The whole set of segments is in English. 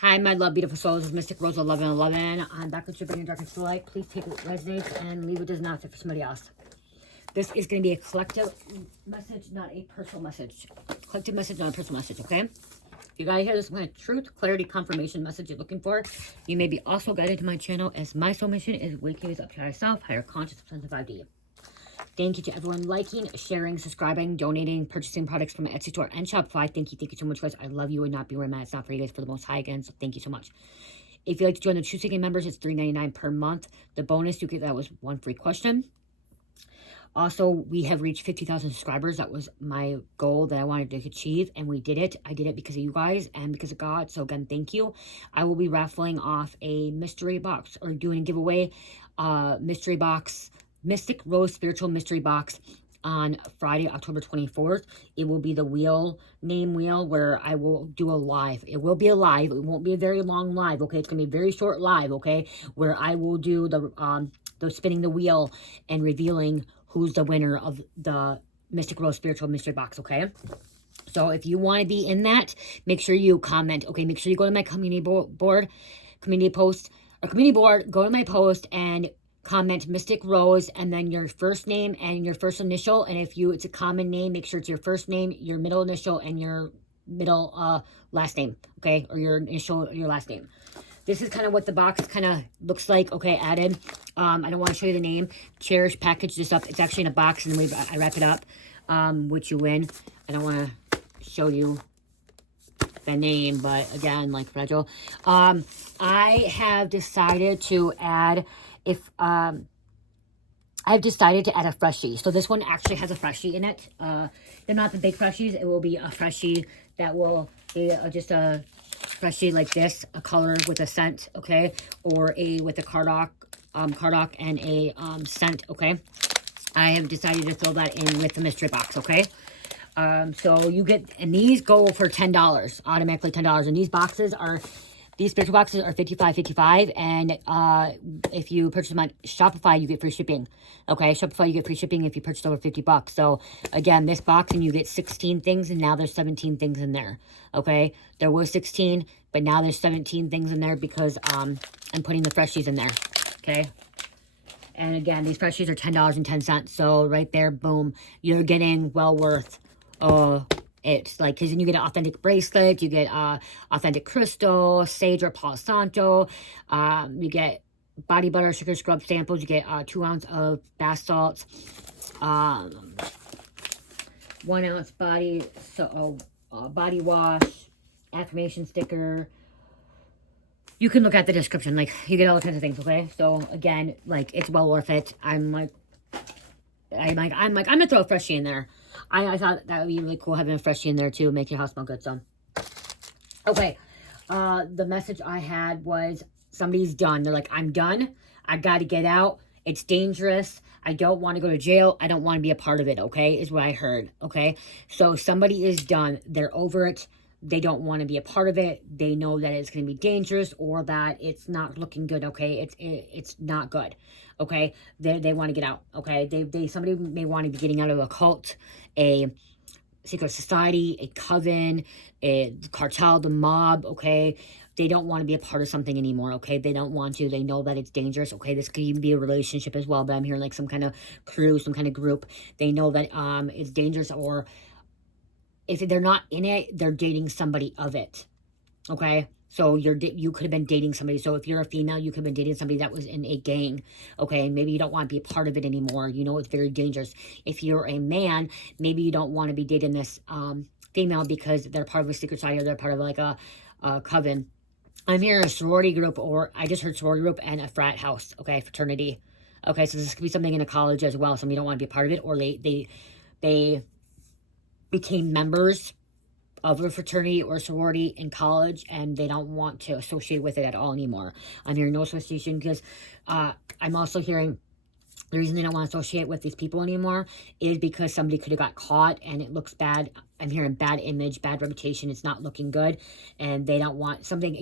Hi, my love, beautiful souls. This is Mystic Rose 1111. I'm back with your bringing darkness to light. Please take what resonates and leave what does not fit for somebody else. This is going to be a collective message, not a personal message. Collective message, not a personal message, okay? If you guys hear this kind of truth, clarity, confirmation message you're looking for, you may be also guided to my channel, as my soul mission is waking us up to higher self, higher conscious, sense of 5D. Thank you to everyone liking, sharing, subscribing, donating, purchasing products from my Etsy store and Shopify. Thank you so much, guys. I love you and not be mad. It's not for you guys, for the most high again, so thank you so much. If you'd like to join the True Seeking members, it's $3.99 per month. The bonus you get, that was one free question. Also, we have reached 50,000 subscribers. That was my goal that I wanted to achieve, and we did it. I did it because of you guys and because of God. So again, thank you. I will be raffling off a mystery box, or doing a giveaway mystery box, Mystic Rose Spiritual Mystery Box, on Friday, October 24th. It will be the name wheel, where I will do a live. It will be a live. It won't be a very long live, okay? It's going to be a very short live, okay? Where I will do the spinning the wheel and revealing who's the winner of the Mystic Rose Spiritual Mystery Box, okay? So if you want to be in that, make sure you comment, okay? Make sure you go to my community board, go to my post and comment Mystic Rose, and then your first name and your first initial. And if it's a common name, make sure it's your first name, your middle initial, and your middle last name, okay? Or your initial, your last name. This is kind of what the box kind of looks like, okay, added. I don't want to show you the name. Cherish packaged this up. It's actually in a box, and I wrap it up, which you win. I don't want to show you the name, but again, like fragile. I have decided to add, I've decided to add a freshie. So this one actually has a freshie in it. They're not the big freshies. It will be a freshie that will be just a freshie like this, a color with a scent, okay? Or with a cardstock and a scent, okay? I have decided to fill that in with the mystery box, okay? So you get, and these go for $10, automatically $10. And these spiritual boxes are $55.55, and if you purchase them on Shopify, you get free shipping. Okay, Shopify, you get free shipping if you purchase over $50. So again, this box, and you get 16 things, and now there's 17 things in there. Okay, there was 16, but now there's 17 things in there because I'm putting the freshies in there. Okay, and again, these freshies are $10.10. So right there, boom, you're getting well worth it's like, because then you get an authentic bracelet, you get authentic crystal, sage or Palo Santo, you get body butter, sugar scrub samples, you get 2 ounces of bath salts, 1 ounce body wash, affirmation sticker. You can look at the description, like, you get all kinds of things, okay? So again, like, it's well worth it. I'm gonna throw a freshie in there. I thought that would be really cool, having a freshie in there too, make your house smell good. So okay, the message I had was, somebody's done. They're like, I'm done, I got to get out, it's dangerous, I don't want to go to jail, I don't want to be a part of it, okay, is what I heard. Okay, so somebody is done, they're over it, they don't want to be a part of it, they know that it's going to be dangerous, or that it's not looking good, okay, it's not good, okay, they want to get out, okay, somebody may want to be getting out of a cult, a secret society, a coven, a cartel, the mob, okay, they don't want to be a part of something anymore, okay, they don't want to, they know that it's dangerous, okay, this could even be a relationship as well, but I'm hearing like some kind of crew, some kind of group, they know that it's dangerous, or if they're not in it, they're dating somebody of it, okay? So you could have been dating somebody. So if you're a female, you could have been dating somebody that was in a gang, okay? Maybe you don't want to be a part of it anymore. You know, it's very dangerous. If you're a man, maybe you don't want to be dating this female because they're part of a secret society, or they're part of like a coven. I'm hearing a sorority group, or I just heard sorority group and a frat house, okay, fraternity. Okay, so this could be something in a college as well. Somebody don't want to be a part of it, or they became members of a fraternity or sorority in college, and they don't want to associate with it at all anymore. I'm hearing no association, because I'm also hearing the reason they don't want to associate with these people anymore is because somebody could have got caught and it looks bad. I'm hearing bad image, bad reputation. It's not looking good, and they don't want something.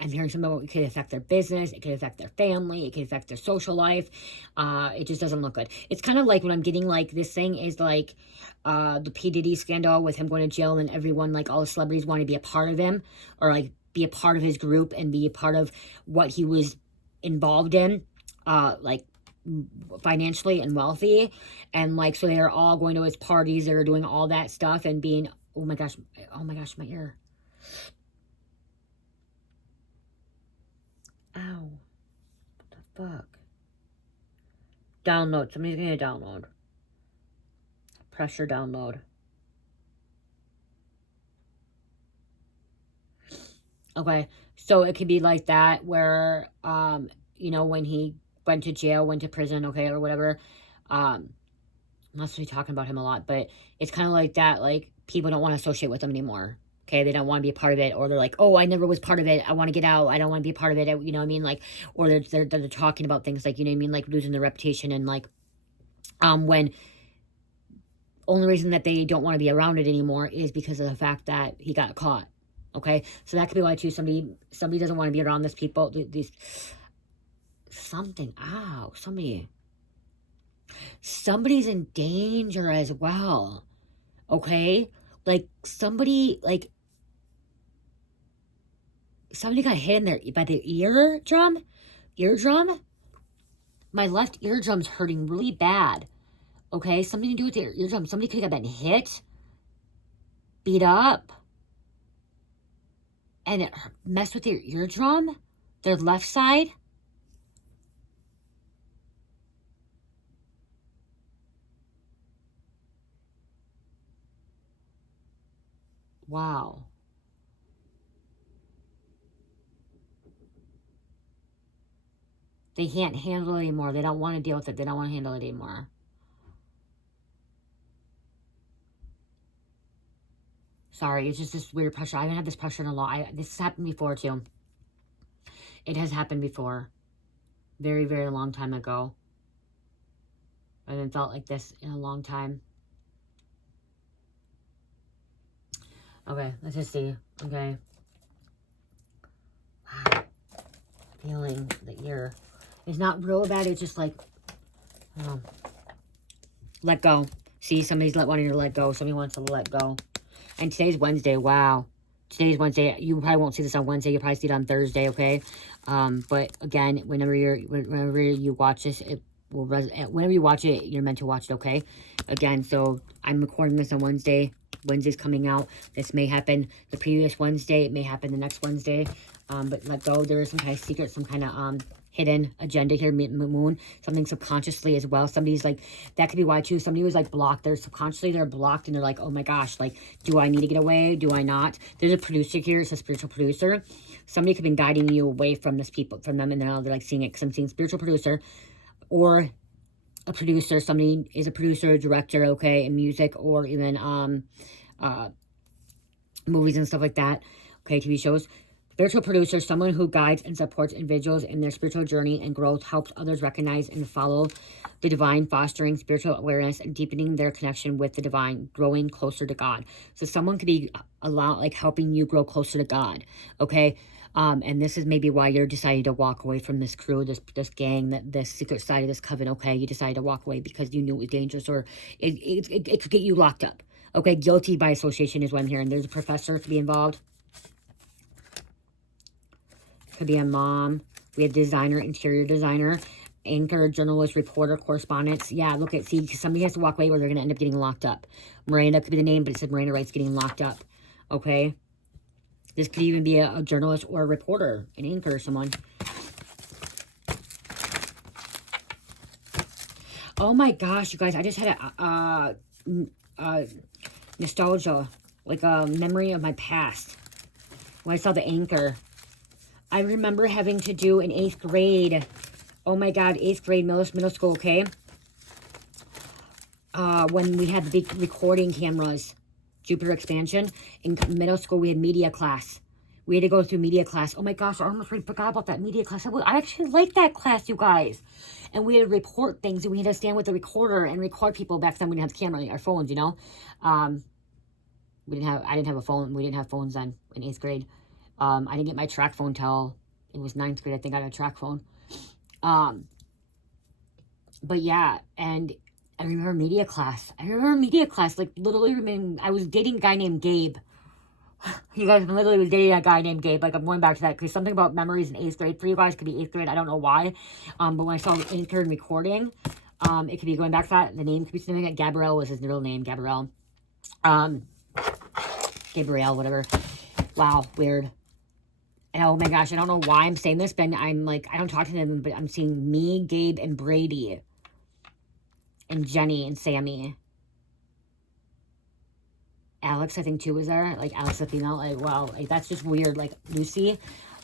I'm hearing something. It could affect their business. It could affect their family. It could affect their social life. It just doesn't look good. It's kind of like what I'm getting. Like, this thing is like the P. Diddy scandal with him going to jail, and everyone, like all the celebrities, want to be a part of him, or like be a part of his group and be a part of what he was involved in, like financially and wealthy. And like, so they're all going to his parties, they're doing all that stuff and being, oh my gosh, my ear. Ow. What the fuck? Download. Somebody's gonna download. Pressure download. Okay. So it could be like that where, you know, when he went to jail, went to prison, okay, or whatever. I'm not really talking about him a lot, but it's kind of like that. Like, people don't want to associate with him anymore. Okay, they don't want to be a part of it, or they're like, oh, I never was part of it. I want to get out. I don't want to be a part of it. You know what I mean? Like, or they're talking about things like, you know what I mean? Like losing their reputation and like, when only reason that they don't want to be around it anymore is because of the fact that he got caught. Okay, so that could be why too. Somebody doesn't want to be around this people. These something. Ow, somebody's in danger as well. Okay, like somebody got hit in their by the eardrum. My left eardrum's hurting really bad. Okay, something to do with their eardrum. Somebody could have been hit, beat up, and it messed with their eardrum, their left side. Wow. They can't handle it anymore. They don't want to deal with it. They don't want to handle it anymore. Sorry, it's just this weird pressure. I haven't had this pressure in a long. This has happened before too. It has happened before. Very, very long time ago. I haven't felt like this in a long time. Okay, let's just see. Okay. Wow. Feeling the ear. It's not real bad. It's just like, let go. See, somebody's wanting to let go. Somebody wants to let go. And today's Wednesday. Wow. Today's Wednesday. You probably won't see this on Wednesday. You'll probably see it on Thursday, okay? But again, whenever you watch this, it will whenever you watch it, you're meant to watch it, okay? Again, so I'm recording this on Wednesday. Wednesday's coming out. This may happen the previous Wednesday. It may happen the next Wednesday. But let go. There is some kind of secret, some kind of hidden agenda here, moon, something subconsciously as well. Somebody's like, that could be why too. Somebody was like blocked. They're subconsciously, they're blocked and they're like, oh my gosh, like, do I need to get away? Do I not? There's a producer here. It's a spiritual producer. Somebody could have been guiding you away from from them, and now they're like seeing it, because I'm seeing spiritual producer or a producer. Somebody is a producer, director, okay, in music, or even movies and stuff like that, okay, TV shows. Spiritual producer, someone who guides and supports individuals in their spiritual journey and growth, helps others recognize and follow the divine, fostering spiritual awareness and deepening their connection with the divine, growing closer to God. So someone could be helping you grow closer to God, okay? And this is maybe why you're deciding to walk away from this crew, this gang, this secret side of this coven, okay? You decided to walk away because you knew it was dangerous, or it could get you locked up. Okay, guilty by association is what I'm hearing. There's a professor to be involved. Could be a mom. We have designer, interior designer, anchor, journalist, reporter, correspondence. Yeah, look at, see, somebody has to walk away or they're going to end up getting locked up. Miranda could be the name, but it said Miranda Wright's getting locked up. Okay? This could even be a journalist or a reporter, an anchor, someone. Oh my gosh, you guys, I just had a nostalgia, like a memory of my past when I saw the anchor. I remember having to do in 8th grade. Oh my God, 8th grade, middle school, okay? When we had the big recording cameras, Jupiter expansion. In middle school, we had media class. We had to go through media class. Oh my gosh, I almost forgot about that media class. I actually liked that class, you guys. And we had to report things, and we had to stand with the recorder and record people. Back then, we didn't have the camera, our phones, you know? I didn't have a phone. We didn't have phones then in 8th grade. I didn't get my track phone till it was 9th grade. I think I got a track phone. But yeah, and I remember media class. Like literally, I was dating a guy named Gabe. You guys, I literally was dating a guy named Gabe. Like, I'm going back to that because something about memories in 8th grade for you guys could be 8th grade. I don't know why. But when I saw Anchor and recording, it could be going back to that. The name could be something like Gabrielle was his middle name, Gabrielle. Gabrielle, whatever. Wow, weird. And oh my gosh, I don't know why I'm saying this, but I'm like, I don't talk to them, but I'm seeing me, Gabe, and Brady, and Jenny, and Sammy. Alex, I think, too, was there. Like, Alex, the female. Like, wow. Like, that's just weird. Like, Lucy.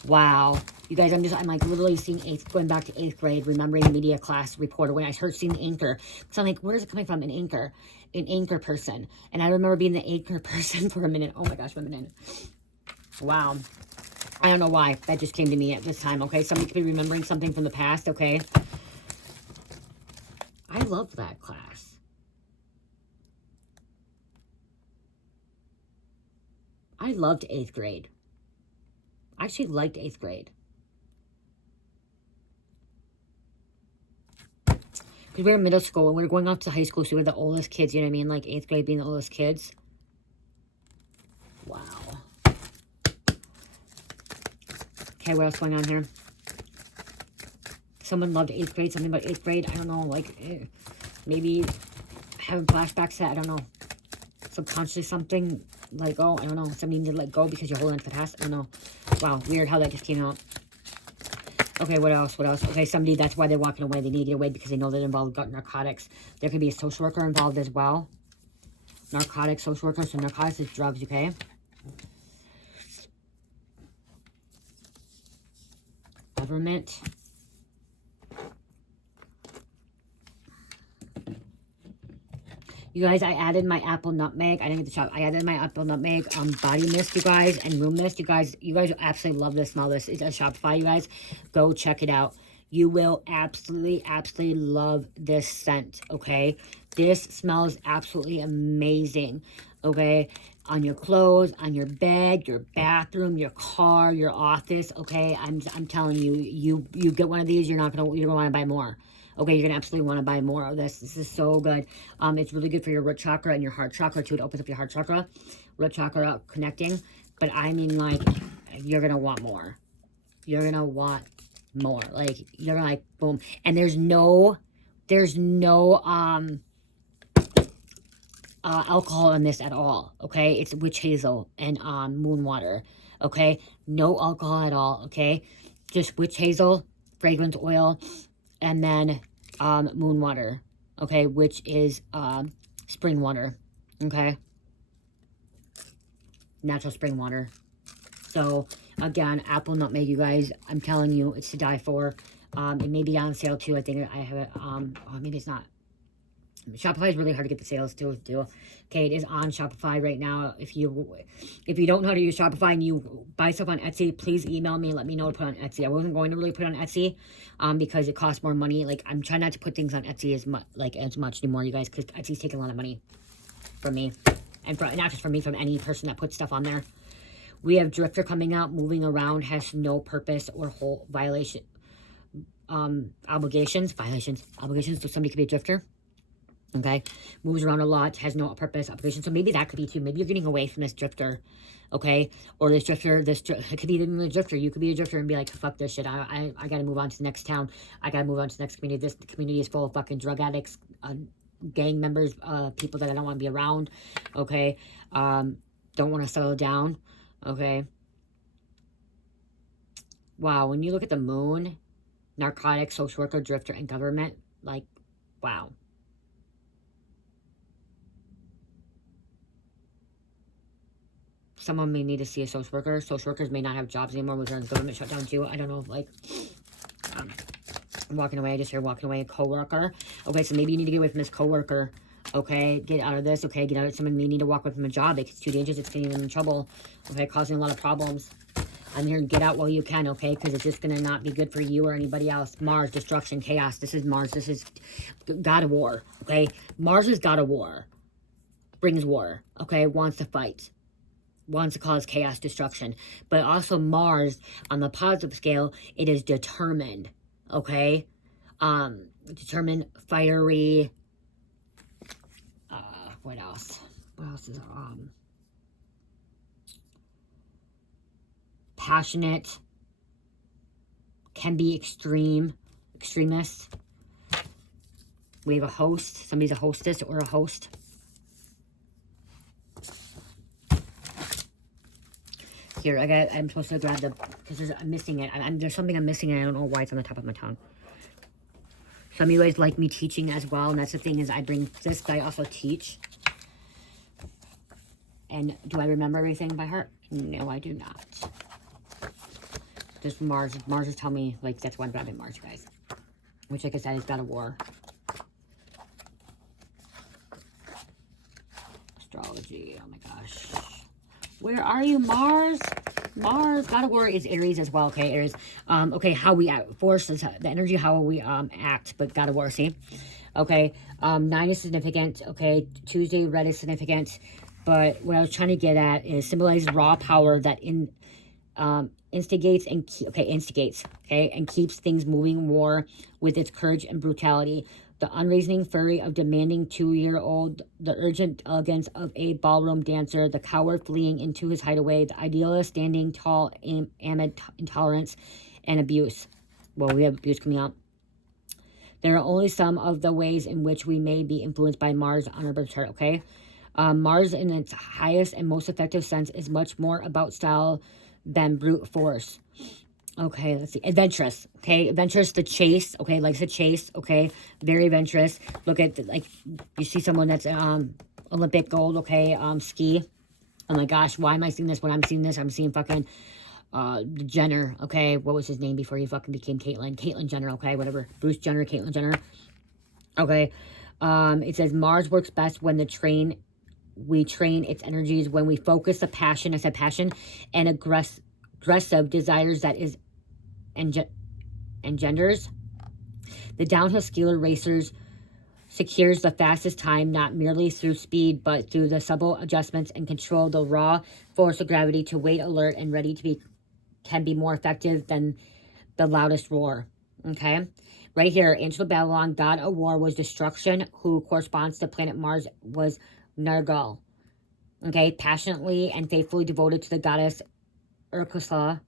Wow. You guys, I'm like, literally seeing going back to 8th grade, remembering media class reporter. When I heard seeing Anchor. So I'm like, where is it coming from? An Anchor. An Anchor person. And I remember being the Anchor person for a minute. Oh, my gosh, 1 minute. Wow. I don't know why. That just came to me at this time, okay? Somebody could be remembering something from the past, okay? I love that class. I loved 8th grade. I actually liked 8th grade. Because we were in middle school and we were going off to high school, so we were the oldest kids, you know what I mean? Like 8th grade being the oldest kids. Wow. Okay, what else going on here? Someone loved 8th grade, something about 8th grade. I don't know, like, maybe having flashbacks to that, I don't know. Subconsciously something, like, oh, I don't know. Somebody need to let go because you're holding on to the past. I don't know. Wow, weird how that just came out. Okay, what else? What else? Okay, somebody, that's why they're walking away. They need to get away because they know they're involved with narcotics. There could be a social worker involved as well. Narcotics, social worker. So narcotics is drugs, okay? Government. You guys, I added my apple nutmeg. I didn't get the shop. I added my apple nutmeg body mist, you guys, and room mist. You guys absolutely love this smell. This is a Shopify, you guys. Go check it out. You will absolutely, absolutely love this scent, okay? This smells absolutely amazing, okay? On your clothes, on your bed, your bathroom, your car, your office, okay? I'm telling you, you get one of these, you're gonna want to buy more. Okay, you're going to absolutely want to buy more of this. This is so good. It's really good for your root chakra and your heart chakra, too. It opens up your heart chakra, root chakra connecting. But I mean, like, you're going to want more. You're going to want more. Like, you're going to, like, boom. And there's no alcohol in this at all, okay? It's witch hazel and moon water, okay? No alcohol at all, okay? Just witch hazel, fragrance oil, and then moon water, okay, which is spring water, okay, natural spring water. So again, apple nutmeg, you guys, I'm telling you, it's to die for. It may be on sale too. I think I have it. Oh, maybe it's not. Shopify is really hard to get the sales too. Okay, it is on Shopify right now. If you don't know how to use Shopify and you buy stuff on Etsy, please email me. Let me know to put on Etsy. I wasn't going to really put on Etsy, because it costs more money. Like, I'm trying not to put things on Etsy as much anymore, you guys, because Etsy's taking a lot of money from me, and not just from me, from any person that puts stuff on there. We have Drifter coming out, moving around, has no purpose or whole violation, obligations. So somebody could be a drifter. Okay, moves around a lot, has no purpose, obligation. So maybe that could be too. Maybe you're getting away from this drifter, okay? Or this drifter, it could be even a drifter. You could be a drifter and be like, fuck this shit. I got to move on to the next town. I got to move on to the next community. This community is full of fucking drug addicts, gang members, people that I don't want to be around, okay? Don't want to settle down, okay? Wow, when you look at the moon, narcotics, social worker, drifter, and government, like, wow. Someone may need to see a social worker. Social workers may not have jobs anymore with the government shutdown too. I don't know, like, walking away. I just hear walking away, a co-worker. Okay, so maybe you need to get away from this co-worker. Okay, get out of this. Okay, get out of it. Someone may need to walk away from a job. It's too dangerous. It's getting them in trouble. Okay, causing a lot of problems. I'm here to get out while you can, okay? Because it's just going to not be good for you or anybody else. Mars, destruction, chaos. This is Mars. This is God of war, okay? Mars is God of war. Brings war, okay? Wants to fight. Wants to cause chaos, destruction. But also Mars, on the positive scale, it is determined, okay? Determined, fiery, what else? What else is, passionate, can be extremist. We have a host. Somebody's a hostess or a host. Here, I'm supposed to grab the, because I'm missing it. There's something I'm missing and I don't know why it's on the top of my tongue. Some of you guys like me teaching as well, and that's the thing is I bring this, but I also teach. And do I remember everything by heart? No, I do not. Just Mars is telling me, like, that's why I'm grabbing Mars, guys. Which, like I said, is God of War. Astrology, oh my gosh. Where are you, Mars? Mars, God of War is Aries as well, okay, Aries. Okay, how we act, force is the energy, how we act, but God of War, see? Okay, 9 is significant, okay, Tuesday, red is significant, but what I was trying to get at is symbolizes raw power that instigates, okay, and keeps things moving war with its courage and brutality. The unreasoning fury of demanding 2-year-old, the urgent elegance of a ballroom dancer, the coward fleeing into his hideaway, the idealist standing tall amid intolerance and abuse. Well, we have abuse coming up. There are only some of the ways in which we may be influenced by Mars on our birth chart, okay? Mars, in its highest and most effective sense, is much more about style than brute force. Okay, let's see. Adventurous. Okay, adventurous, the chase. Okay, likes the chase. Okay, very adventurous. Look at, like, you see someone that's Olympic gold. Okay, ski. Oh my gosh, why am I seeing this when I'm seeing this? I'm seeing fucking Jenner. Okay, what was his name before he fucking became Caitlyn? Caitlyn Jenner. Okay, whatever. Bruce Jenner, Caitlyn Jenner. Okay, it says Mars works best when we train its energies, when we focus the passion. I said passion and aggressive desires that is engenders. The downhill skier racers secures the fastest time, not merely through speed, but through the subtle adjustments and control. The raw force of gravity to wait alert and ready to be can be more effective than the loudest roar. Okay, right here, Angel of Babylon, God of War was destruction, who corresponds to planet Mars was Nergal. Okay, passionately and faithfully devoted to the goddess Urkusla,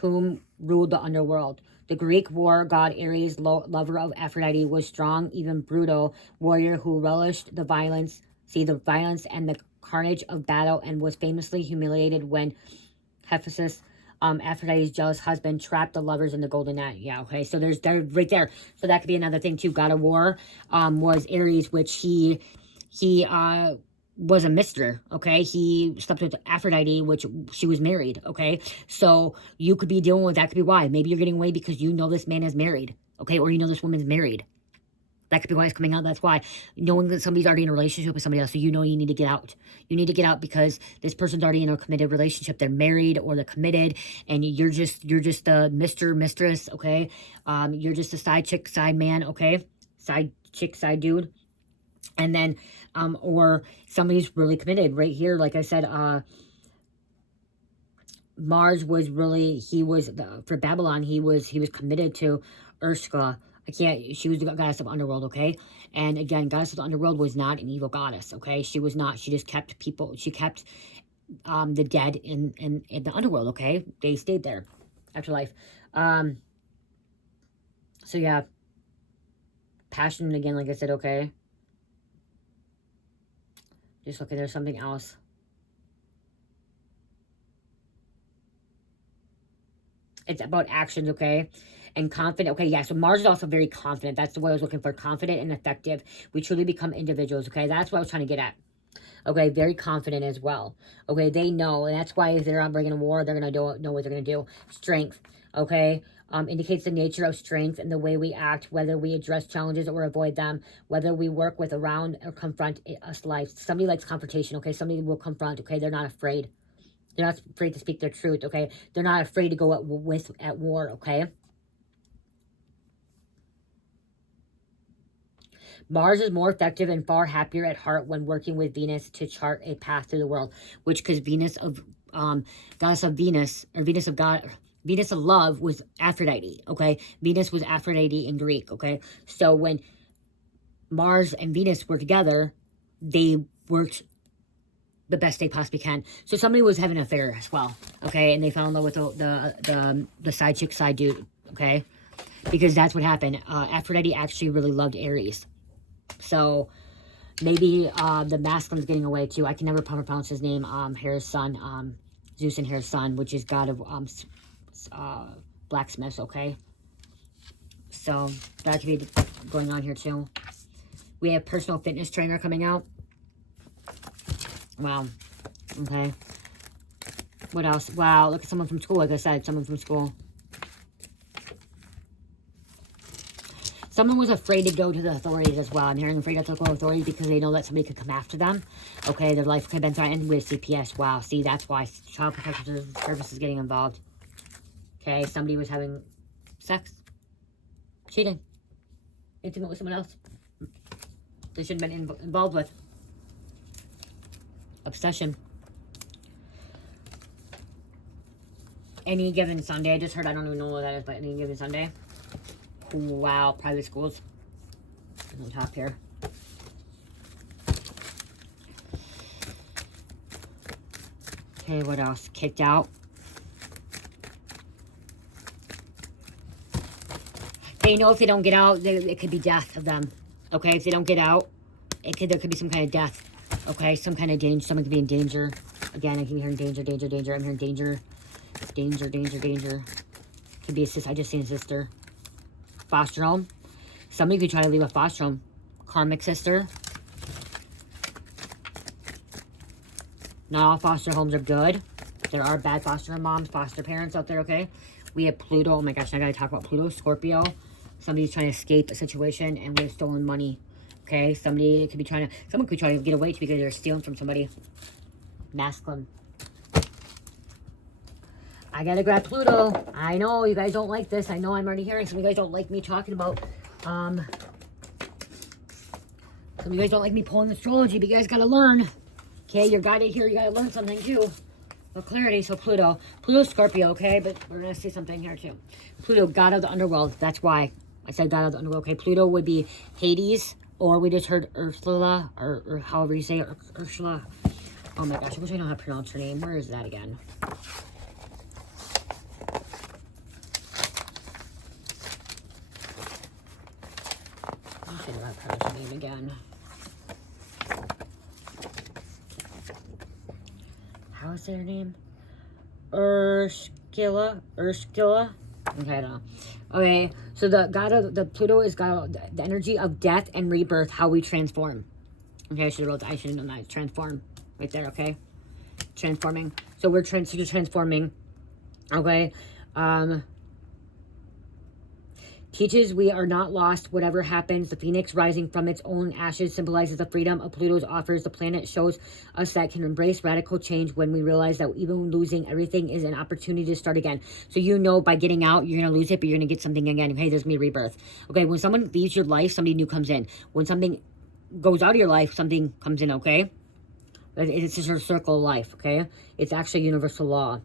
whom ruled the underworld. The Greek war god Ares, lover of Aphrodite, was strong, even brutal warrior who relished the violence, and the carnage of battle, and was famously humiliated when Hephaestus, Aphrodite's jealous husband, trapped the lovers in the golden net. Yeah, okay, so there's right there. So that could be another thing too. God of War was Ares, which he was a mister, okay? He slept with Aphrodite, which she was married, okay? So you could be dealing with that, could be why. Maybe you're getting away because you know this man is married, okay? Or you know this woman's married. That could be why it's coming out. That's why. Knowing that somebody's already in a relationship with somebody else, so you know you need to get out. You need to get out because this person's already in a committed relationship. They're married or they're committed, and you're just the Mr. Mistress, okay? You're just a side chick, side man, okay? Side chick, side dude. And then, or somebody's really committed right here. Like I said, Mars was really, for Babylon, he was committed to Ursula. She was the goddess of underworld, okay? And again, goddess of the underworld was not an evil goddess, okay? She was not. She just kept she kept the dead in the underworld, okay? They stayed there after life. So yeah. Passion, again, like I said, okay? Just looking, there's something else. It's about actions, okay? And confident. Okay, yeah, so Mars is also very confident. That's the word I was looking for. Confident and effective. We truly become individuals, okay? That's what I was trying to get at. Okay, very confident as well. Okay, they know. And that's why if they're not bringing a war, they're going to know what they're going to do. Strength, okay? Indicates the nature of strength and the way we act, whether we address challenges or avoid them, whether we work with around or confront us life. Somebody likes confrontation, okay? Somebody will confront, okay? They're not afraid. They're not afraid to speak their truth, okay? They're not afraid to go at war, okay? Mars is more effective and far happier at heart when working with Venus to chart a path through the world, which, because Venus of, goddess of Venus, or Venus of God, Venus of love was Aphrodite, okay? Venus was Aphrodite in Greek, okay? So when Mars and Venus were together, they worked the best they possibly can. So somebody was having an affair as well, okay? And they fell in love with the side chick, side dude, okay? Because that's what happened. Aphrodite actually really loved Aries. So maybe the masculine's getting away too. I can never pronounce his name. Hera's son, Zeus and Hera's son, which is god of blacksmiths, okay? So that could be going on here too. We have personal fitness trainer coming out. Wow. Okay. What else? Wow, look at someone from school. Like I said, someone from school. Someone was afraid to go to the authorities as well. I'm hearing afraid to go to the authorities because they know that somebody could come after them. Okay, their life could have been threatened with CPS. Wow, see, that's why Child Protective Service is getting involved. Okay, somebody was having sex. Cheating. Intimate with someone else. They shouldn't have been involved with. Obsession. Any given Sunday. I just heard, I don't even know what that is, but any given Sunday. Wow, private schools. On top here. Okay, what else? Kicked out. Okay, you know, if they don't get out, it could be death of them. Okay, if they don't get out, there could be some kind of death. Okay, some kind of danger. Someone could be in danger. Again, I can hear danger, danger, danger. I'm hearing danger. Danger, danger, danger. Could be a sister. I just seen a sister. Foster home. Somebody could try to leave a foster home. Karmic sister. Not all foster homes are good. There are bad foster moms, foster parents out there, okay? We have Pluto. Oh my gosh, I gotta talk about Pluto. Scorpio. Somebody's trying to escape a situation and with stolen money. Okay, someone could try to get away because they're stealing from somebody. Masculine. I gotta grab Pluto. I know you guys don't like this. I know I'm already hearing some of you guys don't like me talking about, some of you guys don't like me pulling astrology, but you guys gotta learn. Okay, you're guided here. You gotta learn something too. For clarity, so Pluto. Pluto's Scorpio, okay? But we're gonna see something here too. Pluto, god of the underworld. That's why I said god of the underworld, okay? Pluto would be Hades, or we just heard Ursula, or however you say it, Ursula. Oh my gosh, I wish I know how to pronounce her name. Where is that again? I should know how to pronounce her name again. How is her name? Ursula? Okay, I don't know. Okay, so the god of the Pluto is god of the energy of death and rebirth, how we transform. Okay, I should have known that. Transform. Right there, okay? Transforming. So we're transforming. Okay. Teaches we are not lost, whatever happens. The phoenix rising from its own ashes symbolizes the freedom of Pluto's offers. The planet shows us that can embrace radical change when we realize that even losing everything is an opportunity to start again. So you know by getting out, you're going to lose it, but you're going to get something again. Okay, there's going to be rebirth. Okay, when someone leaves your life, somebody new comes in. When something goes out of your life, something comes in, okay? It's just a circle of life, okay? It's actually a universal law,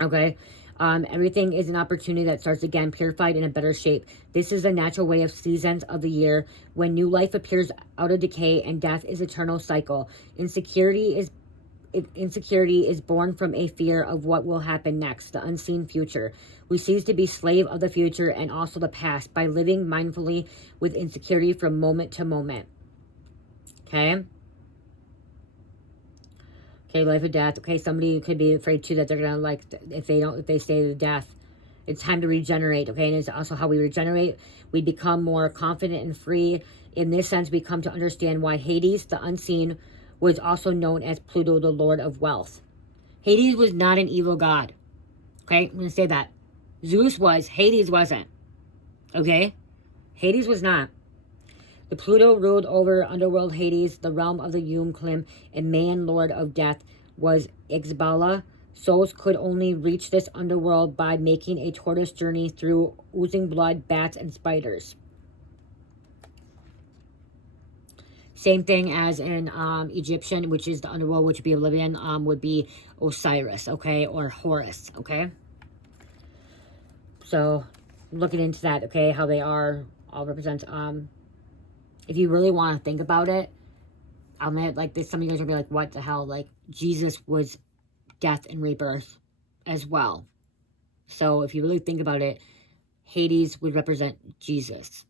okay? Everything is an opportunity that starts again, purified in a better shape. This is a natural way of seasons of the year when new life appears out of decay and death is eternal cycle. Insecurity is born from a fear of what will happen next, the unseen future. We cease to be slave of the future and also the past by living mindfully with insecurity from moment to moment. Okay? Okay, life or death. Okay, somebody could be afraid too that they're gonna if they stay to death. It's time to regenerate. Okay, and it's also how we regenerate. We become more confident and free. In this sense, we come to understand why Hades, the unseen, was also known as Pluto, the Lord of Wealth. Hades was not an evil god. Okay, I'm gonna say that. Zeus was. Hades wasn't. Okay, Hades was not. The Pluto ruled over underworld Hades, the realm of the Yum-Klim, and man lord of death was Ixbala. Souls could only reach this underworld by making a tortoise journey through oozing blood, bats, and spiders. Same thing as in Egyptian, which is the underworld, which would be Oblivion, would be Osiris, okay, or Horus, okay? So, looking into that, okay, how they are, all represents, if you really want to think about it, I'm like this. Some of you guys will be like, what the hell? Like, Jesus was death and rebirth as well. So if you really think about it, Hades would represent Jesus.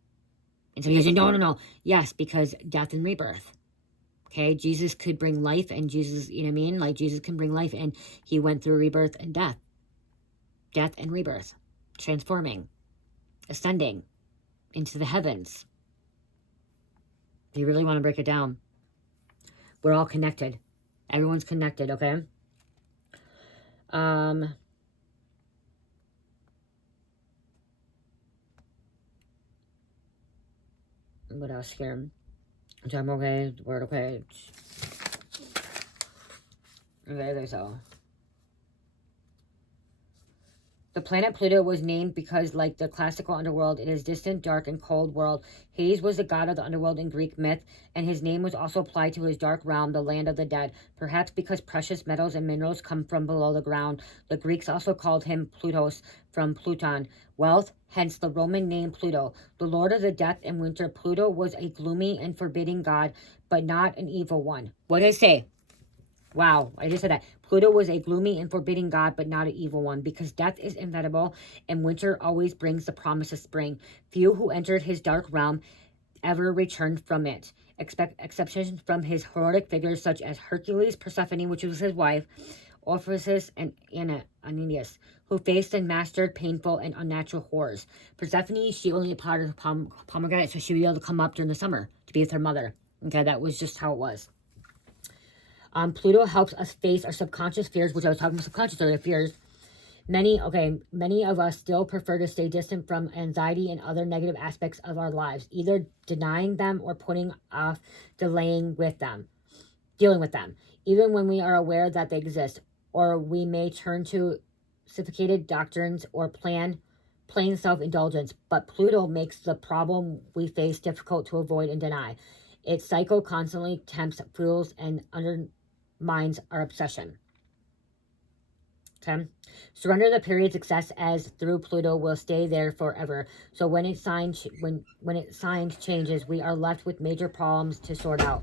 And some of you guys say, no, no, no. Yes, because death and rebirth. Okay, Jesus could bring life, and Jesus, you know what I mean? Like, Jesus can bring life, and he went through rebirth and death. Death and rebirth. Transforming. Ascending into the heavens. If you really want to break it down. We're all connected. Everyone's connected, okay? What else here? I'm okay. Word okay. Okay, so. The planet Pluto was named because, like the classical underworld, it is distant, dark, and cold world. Hades was the god of the underworld in Greek myth, and his name was also applied to his dark realm, the land of the dead. Perhaps because precious metals and minerals come from below the ground, the Greeks also called him Plutos, from Pluton, wealth, hence the Roman name Pluto. The lord of the death and winter, Pluto was a gloomy and forbidding god, but not an evil one. What did I say? Wow, I just said that. Pluto was a gloomy and forbidding god, but not an evil one, because death is inevitable and winter always brings the promise of spring. Few who entered his dark realm ever returned from it. Exceptions from his heroic figures such as Hercules, Persephone, which was his wife, Orpheus, and Aeneas, who faced and mastered painful and unnatural horrors. Persephone, she only applied her pomegranate, so she would be able to come up during the summer to be with her mother. Okay, that was just how it was. Pluto helps us face our subconscious fears, which I was talking about subconscious earlier, fears. Many of us still prefer to stay distant from anxiety and other negative aspects of our lives, either denying them or putting off dealing with them. Even when we are aware that they exist, or we may turn to sophisticated doctrines or plain self-indulgence, but Pluto makes the problem we face difficult to avoid and deny. Its cycle constantly tempts, fuels, and undermines our obsession. Okay. Surrender the period success, as through Pluto will stay there forever. So when its sign changes, we are left with major problems to sort out.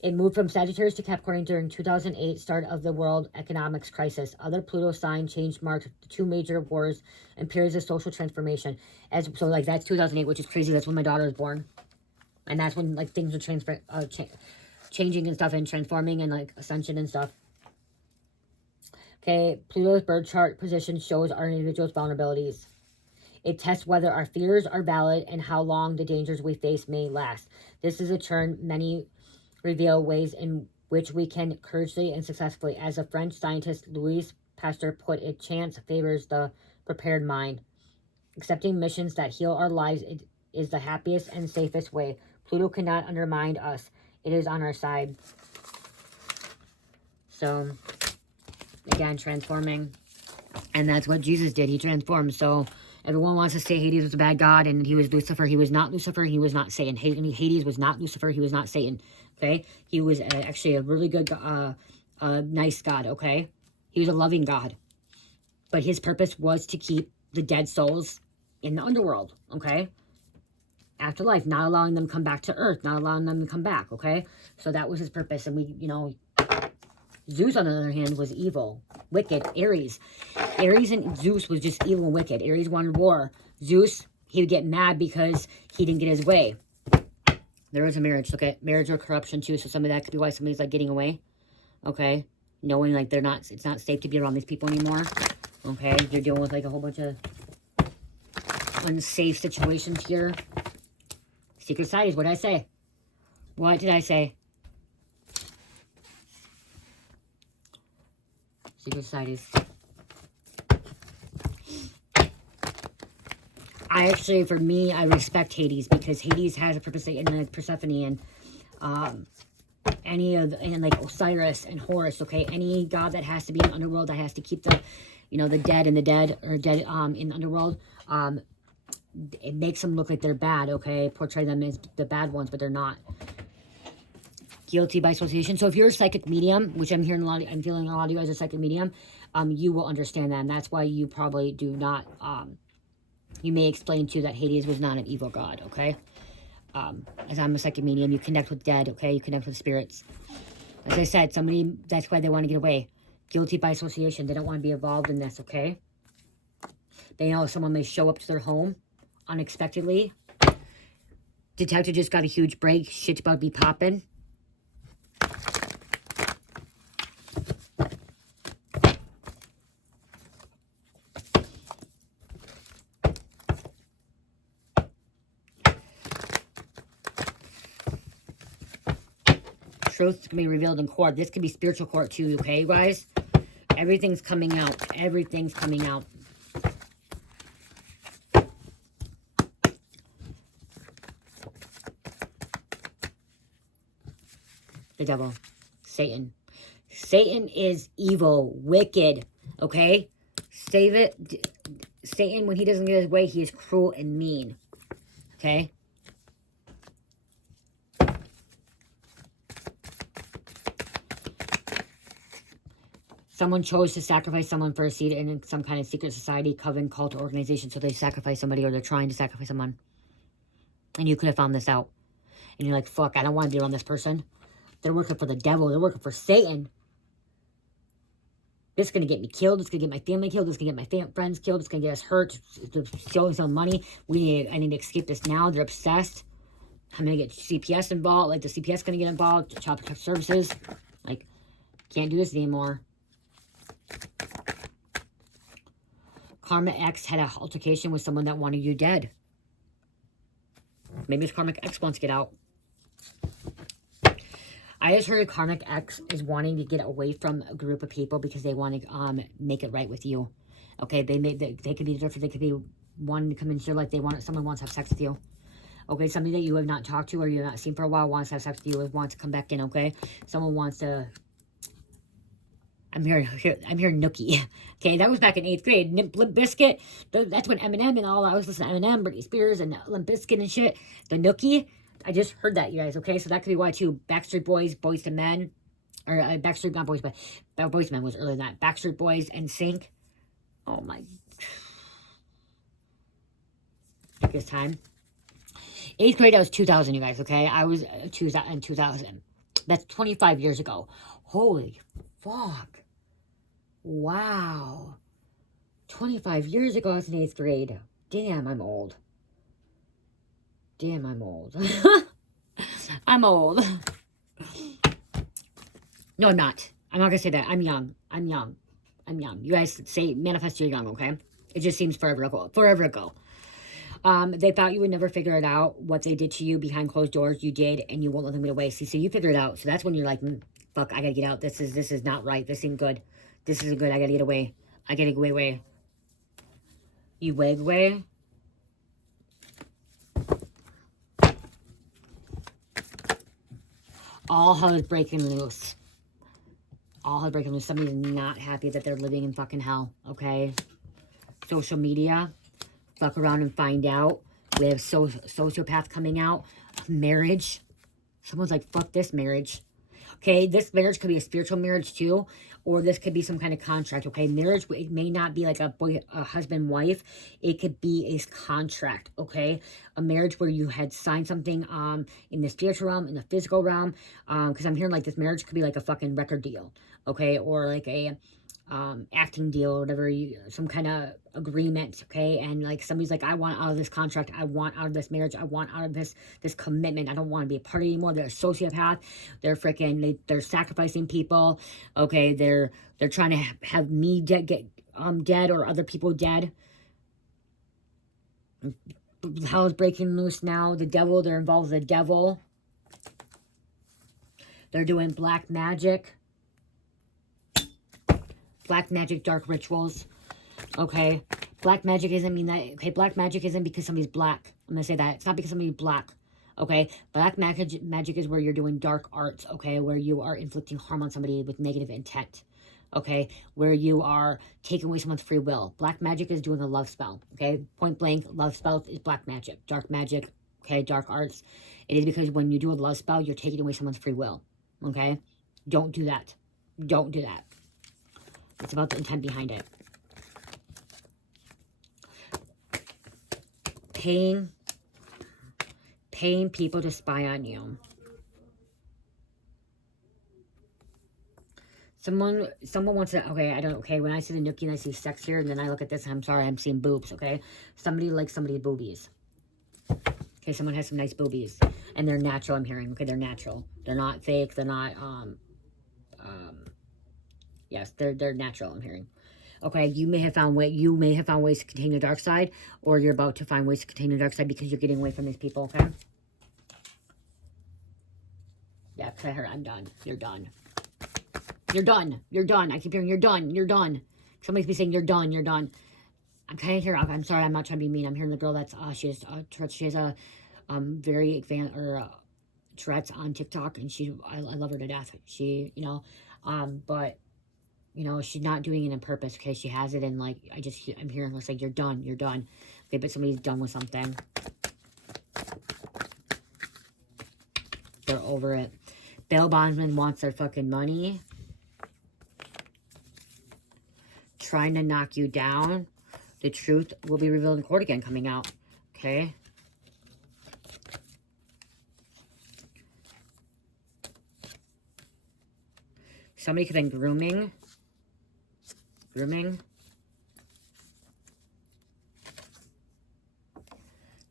It moved from Sagittarius to Capricorn during 2008, start of the world economics crisis. Other Pluto sign change marked two major wars and periods of social transformation. So like that's 2008, which is crazy. That's when my daughter was born, and that's when like things were changing and stuff, and transforming, and like ascension and stuff. Okay, Pluto's birth chart position shows our individual's vulnerabilities. It tests whether our fears are valid and how long the dangers we face may last. This is a turn many reveal ways in which we can courageously and successfully. As a French scientist Louis Pasteur put it, chance favors the prepared mind. Accepting missions that heal our lives is the happiest and safest way. Pluto cannot undermine us. It is on our side. So, again, transforming. And that's what Jesus did. He transformed. So, everyone wants to say Hades was a bad god and he was Lucifer. He was not Lucifer. He was not Satan. Hades was not Lucifer. He was not Satan. Okay? He was actually a really good, nice god. Okay? He was a loving god. But his purpose was to keep the dead souls in the underworld. Okay? Afterlife. Not allowing them to come back to earth. Not allowing them to come back. Okay? So that was his purpose. And we, Zeus, on the other hand, was evil, wicked. Aries and Zeus was just evil and wicked. Aries wanted war. Zeus, he would get mad because he didn't get his way. There was a marriage. Look at marriage or corruption too. So some of that could be why somebody's like getting away. Okay, knowing like it's not safe to be around these people anymore. Okay, they're dealing with like a whole bunch of unsafe situations here. Secret Societies. What did I say? What did I say? Secret Societies. For me, I respect Hades because Hades has a purpose, and like Persephone and like Osiris and Horus. Okay, any god that has to be in the underworld, that has to keep the, the dead in the underworld. It makes them look like they're bad. Okay, portray them as the bad ones, but they're not. Guilty by association. So if you're a psychic medium, which I'm feeling a lot of you guys are psychic medium, you will understand that, and that's why you probably do not. You may explain too that Hades was not an evil god. Okay. As I'm a psychic medium, you connect with dead, okay? You connect with spirits. As I said, somebody, that's why they want to get away. Guilty by association. They don't want to be involved in this, okay? They know someone may show up to their home unexpectedly. Detective just got a huge break. Shit's about to be popping. Truth is going to be revealed in court. This could be spiritual court too, okay, you guys? Everything's coming out. Everything's coming out. The devil. Satan. Satan is evil, wicked, okay? Save it. Satan, when he doesn't get his way, he is cruel and mean, okay? Someone chose to sacrifice someone for a seat in some kind of secret society, coven, cult, or organization. So they sacrifice somebody, or they're trying to sacrifice someone. And you could have found this out. And you're like, fuck, I don't want to be around this person. They're working for the devil. They're working for Satan. This is going to get me killed. It's going to get my family killed. It's going to get my friends killed. It's going to get us hurt. It's stealing some money. I need to escape this now. They're obsessed. I'm going to get CPS involved. Like, the CPS going to get involved. Child Protective Services. Like, can't do this anymore. Karma X had an altercation with someone that wanted you dead. Maybe this Karmic X wants to get out. I just heard Karmic X is wanting to get away from a group of people because they want to make it right with you. Okay, they could be different. They could be wanting to come into your life. Someone wants to have sex with you. Okay, somebody that you have not talked to or you have not seen for a while wants to have sex with you, wants to come back in. Okay, someone wants to. I'm here, Nookie. Okay, that was back in 8th grade. Limp Bizkit. That's when Eminem and all. I was listening to Eminem, Britney Spears, and Limp Bizkit and shit. The Nookie. I just heard that, you guys. Okay, so that could be why too. Backstreet Boys, Boys to Men, or Backstreet not Boys, but Boys to Men was earlier than that. Backstreet Boys and Sync. Oh my. This time. 8th grade. That was 2000, you guys. Okay, I was 2000. That's 25 years ago. Holy fuck. Wow. 25 years ago, I was in 8th grade. Damn, I'm old. Damn, I'm old. I'm old. No, I'm not. I'm not going to say that. I'm young. I'm young. I'm young. You guys say manifest you're young, okay? It just seems forever ago. Forever ago. They thought you would never figure it out. What they did to you behind closed doors, you did, and you won't let them get away. See, so you figured it out. So that's when you're like, fuck, I gotta get out. This is not right. This ain't good. This isn't good. I gotta get away. I gotta get away. You wig away? All hell is breaking loose. All hell breaking loose. Somebody's not happy that they're living in fucking hell, okay? Social media. Fuck around and find out. We have sociopath coming out. Marriage. Someone's like, fuck this marriage. Okay, this marriage could be a spiritual marriage too, or this could be some kind of contract, okay? Marriage, it may not be like a husband, wife. It could be a contract, okay? A marriage where you had signed something in the spiritual realm, in the physical realm, because I'm hearing like this marriage could be like a fucking record deal, okay? Or like a acting deal or whatever, some kind of agreement, okay? And like somebody's like, I want out of this contract, I want out of this marriage, I want out of this commitment, I don't want to be a part anymore. They're a sociopath. They're freaking, they're sacrificing people, okay? They're trying to have me get dead or other people dead. Hell is breaking loose now. The devil, they're involved with the devil. They're doing black magic. Black magic, dark rituals. Okay. Black magic isn't mean that. Okay. Black magic isn't because somebody's black. I'm going to say that. It's not because somebody's black. Okay. Black magic is where you're doing dark arts. Okay. Where you are inflicting harm on somebody with negative intent. Okay. Where you are taking away someone's free will. Black magic is doing a love spell. Okay. Point blank, love spell is black magic. Dark magic. Okay. Dark arts. It is because when you do a love spell, you're taking away someone's free will. Okay. Don't do that. Don't do that. It's about the intent behind it. paying people to spy on you. Someone wants to, okay, I don't, okay, when I see the nookie and I see sex here, and then I look at this, I'm sorry, I'm seeing boobs, okay? Somebody likes somebody's boobies. Okay, someone has some nice boobies. And they're natural, I'm hearing. Okay, they're natural. They're not fake, they're not, yes, they're natural, I'm hearing. Okay, you may have found ways to contain your dark side, or you're about to find ways to contain your dark side because you're getting away from these people, okay? Yeah, because I heard I'm done. You're done. You're done. You're done. I keep hearing you're done. You're done. Somebody's be saying you're done. You're done. I'm kind of hearing. I'm sorry. I'm not trying to be mean. I'm hearing the girl that's she has a very advanced Tourette's on TikTok, and I love her to death. She but she's not doing it on purpose. Okay, she has it, and like I'm hearing her say you're done. You're done. Okay, but somebody's done with something. They're over it. Bail bondsman wants their fucking money. Trying to knock you down. The truth will be revealed in court again coming out. Okay. Somebody could have been grooming.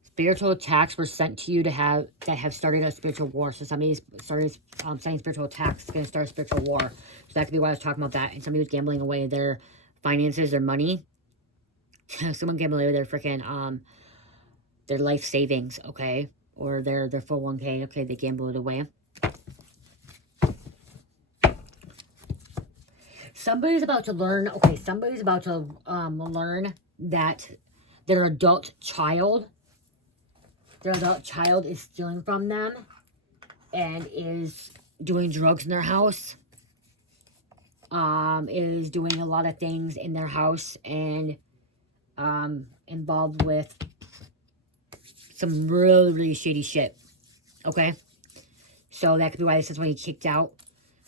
Spiritual attacks were sent to you that have started a spiritual war. So somebody's started sending spiritual attacks. It's going to start a spiritual war. So that could be why I was talking about that. And somebody was gambling away their finances, their money. Someone gambling away their freaking their life savings, okay, or their 401k. Okay, they gamble it away. Somebody's about to learn. Okay, somebody's about to learn that their adult child is stealing from them and is doing drugs in their house. Is doing a lot of things in their house and involved with some really, really shady shit. Okay? So that could be why this is when he kicked out.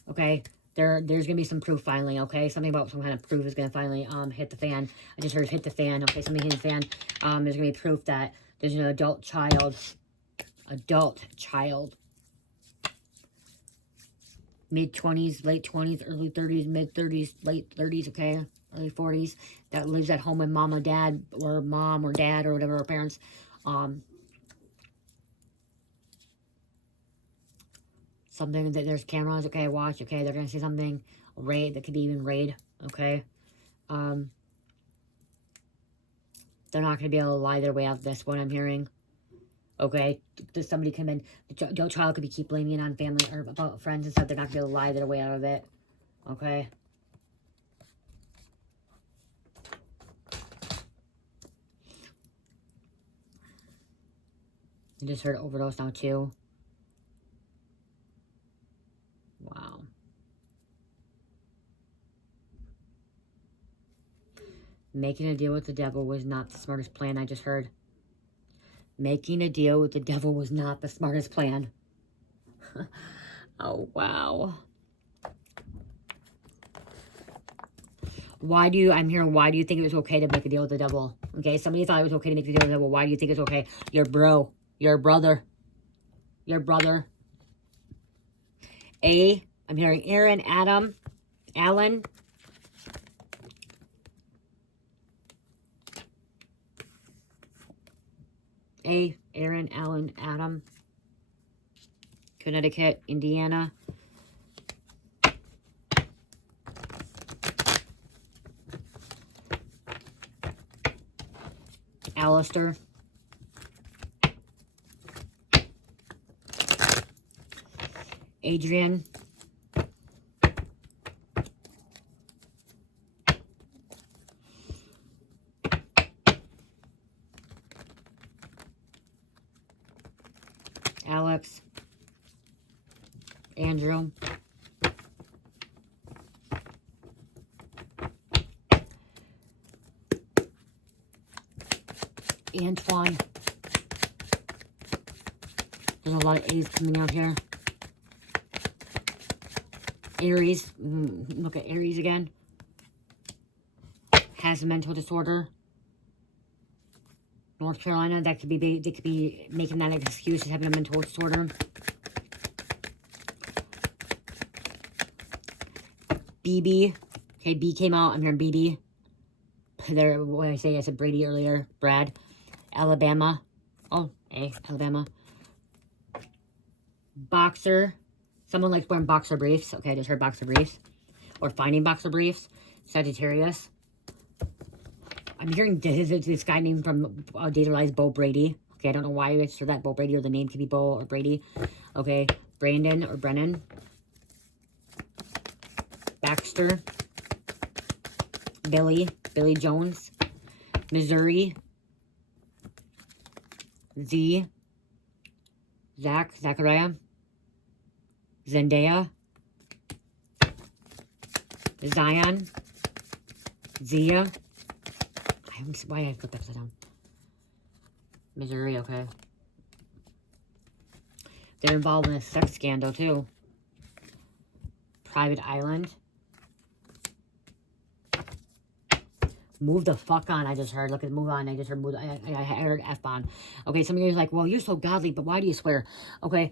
Okay? There's going to be some proof finally, okay? Something about some kind of proof is going to finally hit the fan. I just heard hit the fan. Okay, something hit the fan. There's going to be proof that there's an adult child. Mid-20s, late 20s, early 30s, mid-30s, late 30s, okay? Early 40s. That lives at home with mom or dad, or mom or dad, or whatever, or parents. Something that there's cameras, okay, watch, okay, they're going to see something, raid, that could be even raid, okay? They're not going to be able to lie their way out of this, what I'm hearing. Okay, does somebody come in, the adult child could be keep blaming it on family or about friends and stuff, they're not going to be able to lie their way out of it, okay? I just heard overdose now too. Wow. Making a deal with the devil was not the smartest plan, I just heard. Making a deal with the devil was not the smartest plan. Oh, wow. Why do you think it was okay to make a deal with the devil? Okay, somebody thought it was okay to make a deal with the devil. Why do you think it's okay? Your bro. Your brother. Your brother. I'm hearing Aaron, Adam, Alan. Aaron, Alan, Adam. Connecticut, Indiana. Alistair. Adrian. Alex. Andrew. Antoine. There's a lot of A's coming out here. Aries. Look at Aries again. Has a mental disorder. North Carolina, that could be, they could be making that an excuse as having a mental disorder. BB. Okay, B came out. I'm hearing BD. There, what did I say? I said Brady earlier. Brad. Alabama. Oh, hey, Alabama. Boxer. Someone likes wearing boxer briefs. Okay, I just heard boxer briefs. Or finding boxer briefs. Sagittarius. I'm hearing this guy named from Days of Our Lives, Bo Brady. Okay, I don't know why it's for that Bo Brady, or the name could be Bo or Brady. Okay, Brandon or Brennan. Baxter. Billy Jones. Missouri. Zachariah. Zendaya. Zion. Zia. Why did I put that upside down? Missouri, okay. They're involved in a sex scandal, too. Private Island. Move the fuck on, I just heard. Look at move on. I just heard move. I heard F-bomb. Okay, some of you are like, well, you're so godly, but why do you swear? Okay.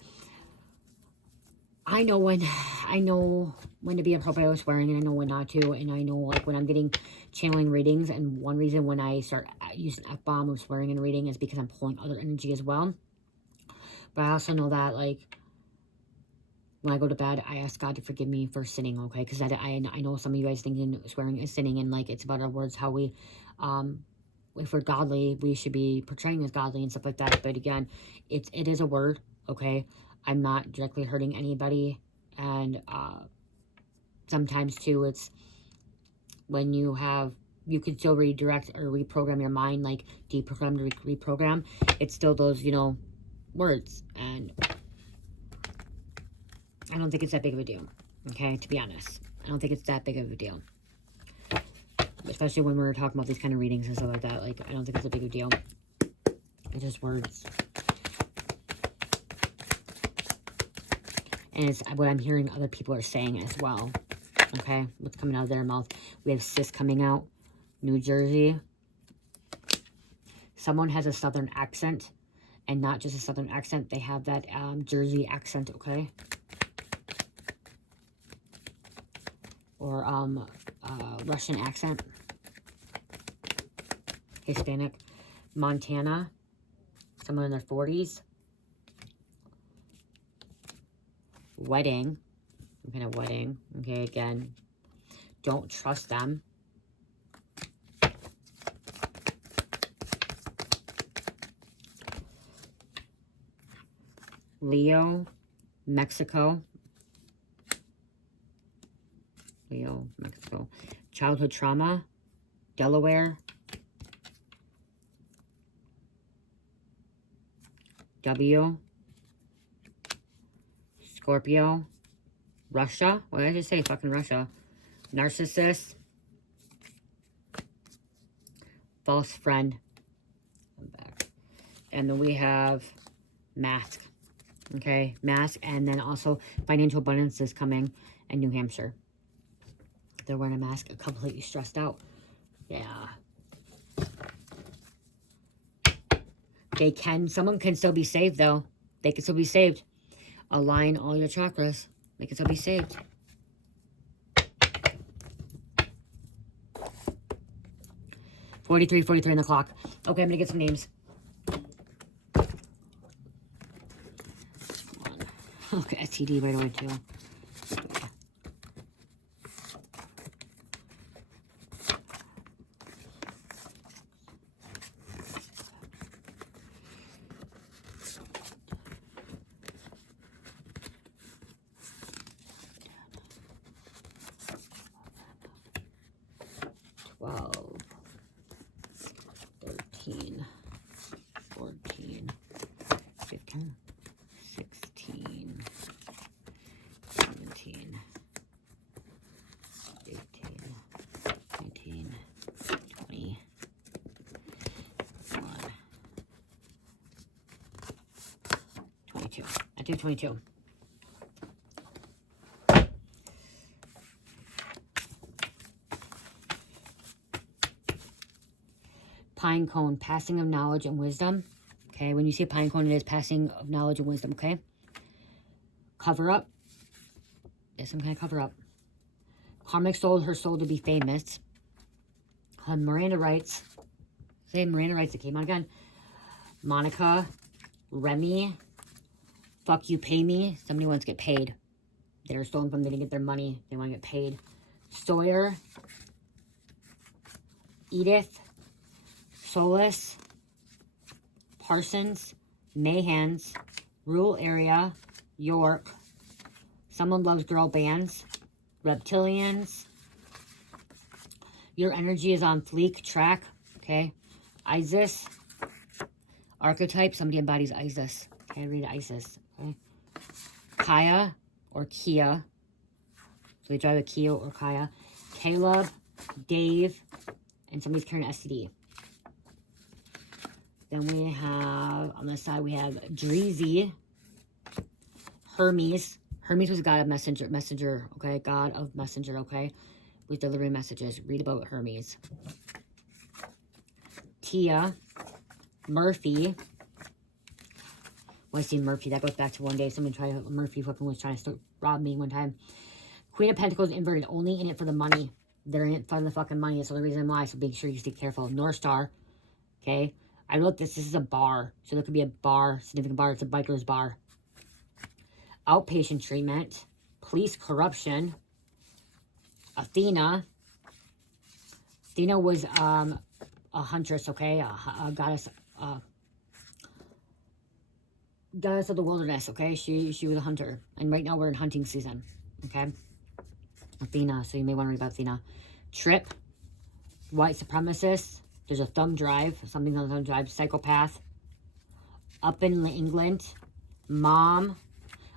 I know when to be appropriate with swearing, and I know when not to, and I know like when I'm getting channeling readings, and one reason when I start using F-bomb or swearing in a reading is because I'm pulling other energy as well. But I also know that like when I go to bed, I ask God to forgive me for sinning, okay? Because I know some of you guys thinking swearing is sinning, and like it's about our words, how we, if we're godly, we should be portraying as godly and stuff like that. But again, it is a word, okay? I'm not directly hurting anybody, and sometimes too, it's when you can still redirect or reprogram your mind, like deprogram to reprogram. It's still those, you know, words, and I don't think it's that big of a deal, okay, to be honest. I don't think it's that big of a deal. Especially when we're talking about these kind of readings and stuff like that. Like, I don't think it's a big of a deal. It's just words. And it's what I'm hearing other people are saying as well. Okay? What's coming out of their mouth. We have sis coming out. New Jersey. Someone has a southern accent. And not just a southern accent. They have that Jersey accent, okay? Or Russian accent. Hispanic. Montana. Someone in their 40s. Wedding. Some kind of wedding. Okay, again. Don't trust them. Leo. Mexico. Leo, Mexico. Childhood trauma. Delaware. W. Scorpio. Russia. What did I just say? Fucking Russia. Narcissist. False friend. I'm back. And then we have mask. Okay, mask. And then also financial abundance is coming in New Hampshire. They're wearing a mask, completely stressed out. Yeah. Someone can still be saved though. They can still be saved. Align all your chakras. They can still be saved. $43 on the clock. Okay, I'm gonna get some names. Okay, STD right away too. I do 22. pine cone, passing of knowledge and wisdom. Okay, when you see a pine cone, it is passing of knowledge and wisdom, okay? Cover up. There's some kind of cover up. Karmic sold her soul to be famous. Miranda rights. Say Miranda rights, it came out again. Monica, Remy, fuck you, pay me. Somebody wants to get paid. They're stolen from, they didn't get their money. They want to get paid. Sawyer, Edith, Solace, Parsons, Mayhans, Rural Area, York, Someone Loves Girl Bands, Reptilians, Your Energy is on Fleek, Track, okay? Isis, Archetype, somebody embodies Isis. Okay, read Isis, okay? Kaya or Kia, so they drive a Kia or Kaya. Caleb, Dave, and somebody's carrying an STD. Then we have, on the side, we have Dreezy, Hermes. Hermes was a god of messenger, okay? God of messenger, okay? With delivering messages. Read about Hermes. Tia, Murphy. When I see Murphy, that goes back to one day someone tried, Murphy fucking was trying to rob me one time. Queen of Pentacles inverted, only in it for the money. They're in it for the fucking money. That's the reason why, so make sure you stay careful. North Star, okay? I wrote this is a bar. So there could be a bar, significant bar. It's a biker's bar. Outpatient treatment. Police corruption. Athena. Athena was a huntress, okay? A goddess, goddess of the wilderness, okay? She was a hunter. And right now we're in hunting season, okay? Athena, so you may want to read about Athena. Trip. White supremacist. There's a thumb drive. Something on the thumb drive. Psychopath. Up in England. Mom.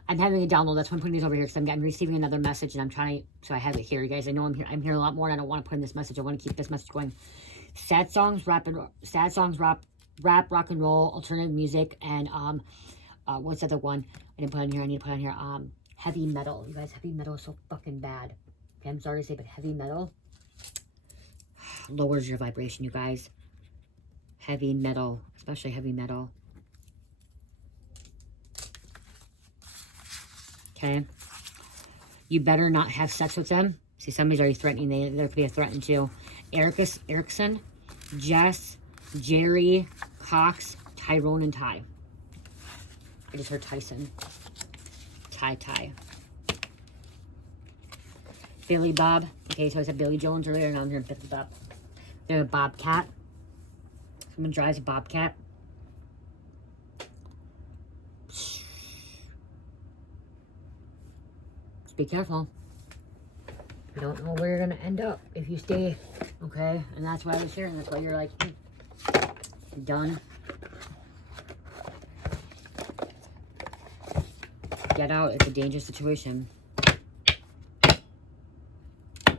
I'm having a download. That's why I'm putting these over here because I'm receiving another message and I'm trying to, so I have it here. You guys, I know I'm here a lot more and I don't want to put in this message. I want to keep this message going. Sad songs, rap, rock and roll, alternative music, and what's the other one? I didn't put on here. I need to put on here. Heavy metal. You guys, heavy metal is so fucking bad. Okay, I'm sorry to say, but heavy metal lowers your vibration, you guys. Heavy metal, especially heavy metal. Okay. You better not have sex with them. See, somebody's already threatening. There could be a threat too. Erickson, Jess, Jerry, Cox, Tyrone, and Ty. I just heard Tyson. Ty. Billy Bob. Okay, so I said Billy Jones earlier. Now I'm here to pick it up. There's a Bobcat. Someone drives a Bobcat. Be careful. You don't know where you're going to end up if you stay, okay? And that's why I was here, and that's why you're like, done. Get out. It's a dangerous situation. I'm